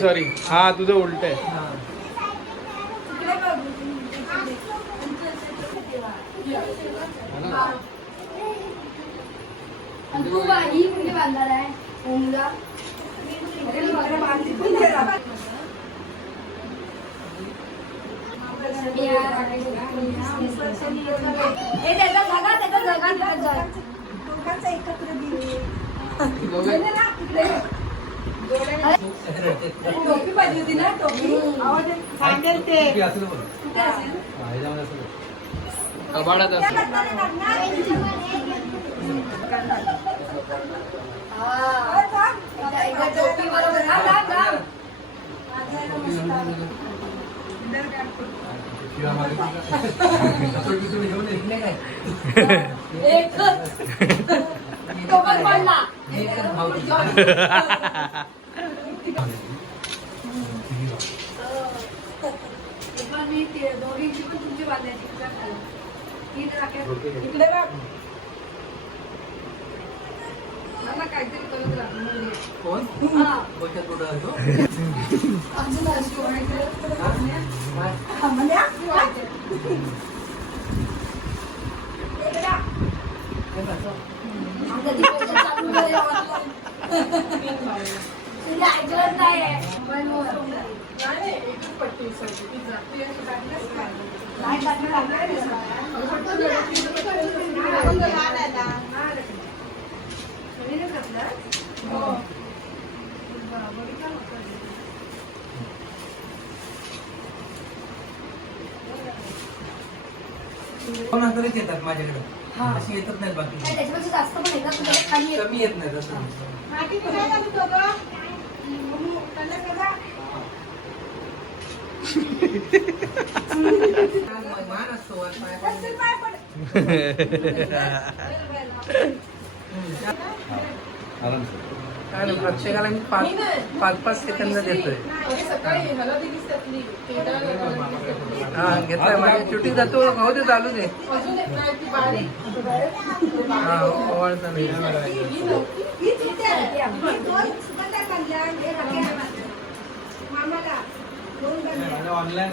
Sorry, हा तुझं उलट आहे. तू ही कुठे बांधणार आहे ओमला? टोपी पाहिजे होती ना, टोपी सांगेल ते कबाडात टोपी बरोबर. दोघींची तुमची बांधायची इकडे मला काहीतरी करत राहतो. कोण ऐकलंच नाही. येतात माझ्याकडे, अशी येतच नाही बाकी. त्याच्यापेक्षा जास्त पण येतात, खाली कमी येत नाही तसं. मान असतो काय ना, प्रत्येकाला मी 5-5 सेकंद देतोय. हा घेतलाय, माझी चुटी जातो हो ते चालू दे. हा ओवाळता नाही. ऑनलाईन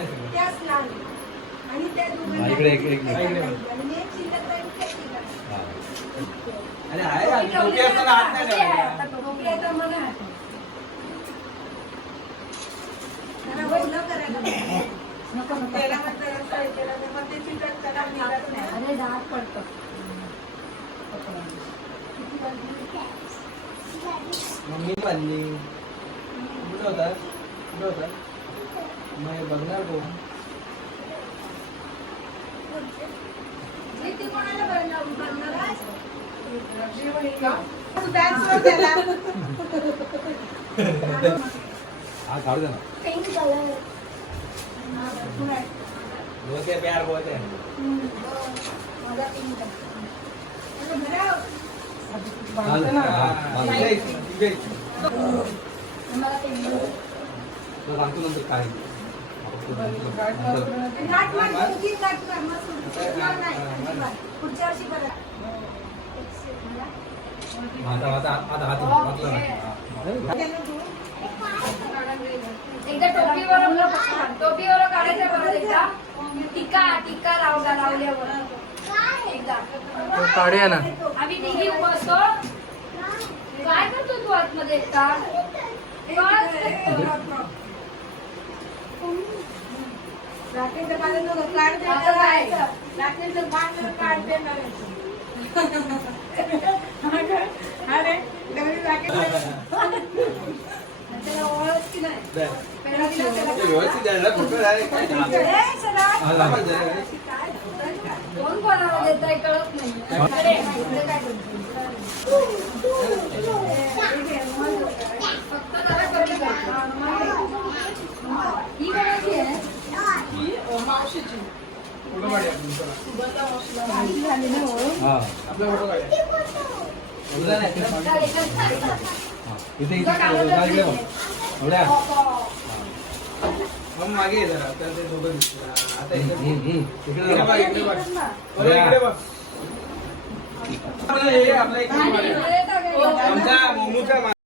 मम्मी म्हणली कुठं होता मग बघणार को काढू दे ना. प्यार बहुत है. सांगतो नंतर काय एकदा टोपीवर काढायचं परत एकदा टिक्का लावल्यावर एकदा काढूया ना. आम्ही तिघी बसतो. काय करतो तू आतमध्ये एकटा? राखेचं पालन काढते अरे त्याला ओळख की नाही. कोण कोणाला देत आहे कळत नाही. फक्त ही कोणाची आहे? मावशीची. मागे जरा ते दोघं आता आपल्या